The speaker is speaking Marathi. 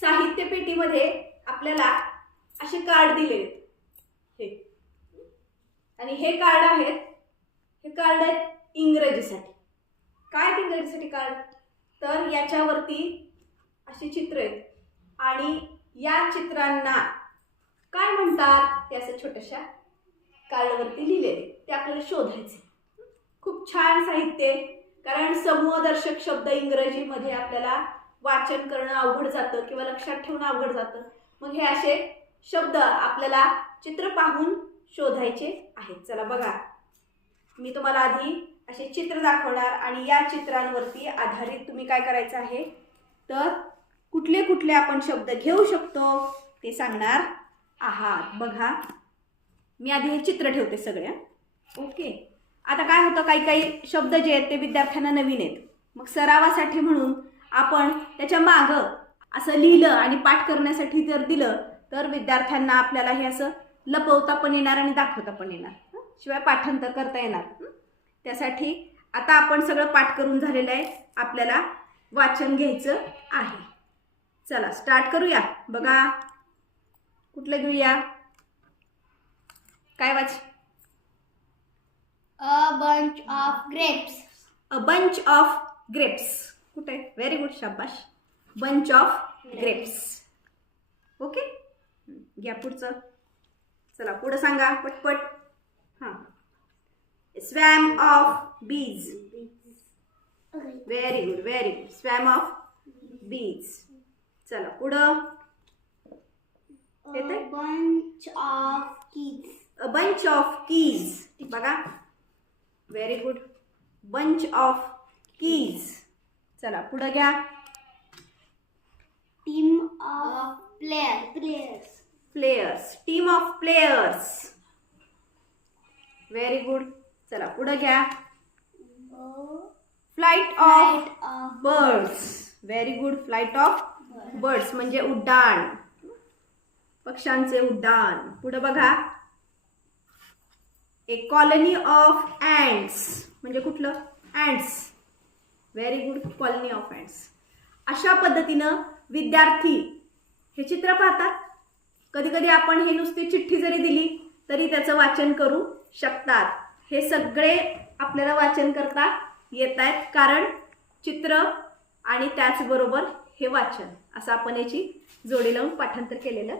साहित्य पेटीमध्ये आपल्याला असे कार्ड दिलेले हे, आणि हे कार्ड आहेत, हे कार्ड आहेत इंग्रजीसाठी. काय इंग्रजीसाठी कार्ड? तर याच्यावरती अशी चित्र आहेत आणि या चित्रांना काय म्हणतात ते असं छोट्याशा कार्डवरती लिहिलेले, ते आपल्याला शोधायचे. खूप छान साहित्य, कारण समूहदर्शक शब्द इंग्रजीमध्ये आपल्याला वाचन करणं अवघड जातं किंवा लक्षात ठेवणं अवघड जातं. मग हे असे शब्द आपल्याला चित्र पाहून शोधायचे आहेत. चला बघा, मी तुम्हाला आधी असे चित्र दाखवणार आणि या चित्रांवरती आधारित तुम्ही काय करायचं आहे, तर कुठले कुठले आपण शब्द घेऊ शकतो ते सांगणार आहात. बघा, मी आधी हे चित्र ठेवते सगळ्या. ओके, आता काय होतं, काही काही शब्द जे आहेत ते विद्यार्थ्यांना नवीन आहेत. मग सरावासाठी म्हणून आपण त्याच्या मागं असं लिहिलं आणि पाठ करण्यासाठी जर दिलं तर विद्यार्थ्यांना आपल्याला हे असं लपवता पण येणार आणि दाखवता पण येणार, शिवाय पाठांतर करता येणार. त्यासाठी आता आपण सगळं पाठ करून झालेलं आहे, आपल्याला वाचन घ्यायचं आहे. चला स्टार्ट करूया. बघा, कुठलं घेऊया? काय वाच? A bunch of grapes. A bunch of grapes. कुठे? व्हेरी गुड, शाबाश. Bunch of grapes. ओके, घ्या पुढचं. चला पुढं सांगा पटपट. हां, swarm of bees. Very good, very good. Swarm of bees. चला पुढं. A bunch of keys. A bunch of keys. बघा, very good. Bunch of keys. चला पुढं घ्या. Team of players. Players. Team of players. Very good. चला पुढं घ्या. Flight of birds. Very good. Flight of birds म्हणजे उड्डाण, पक्ष्यांचे उड्डाण. पुढं बघा. ए कॉलनी ऑफ अँट्स म्हणजे कुठलं? Ants. Very good. Colony of ants. अशा पद्धतीनं विद्यार्थी हे चित्र पाहतात. कधी कधी आपण हे नुसती चिठ्ठी जरी दिली तरी त्याचं वाचन करू शकतात. हे सगळे आपल्याला वाचन करता येत आहेत, कारण चित्र आणि त्याचबरोबर हे वाचन असं आपण याची जोडी लावून पाठांतर केलेलं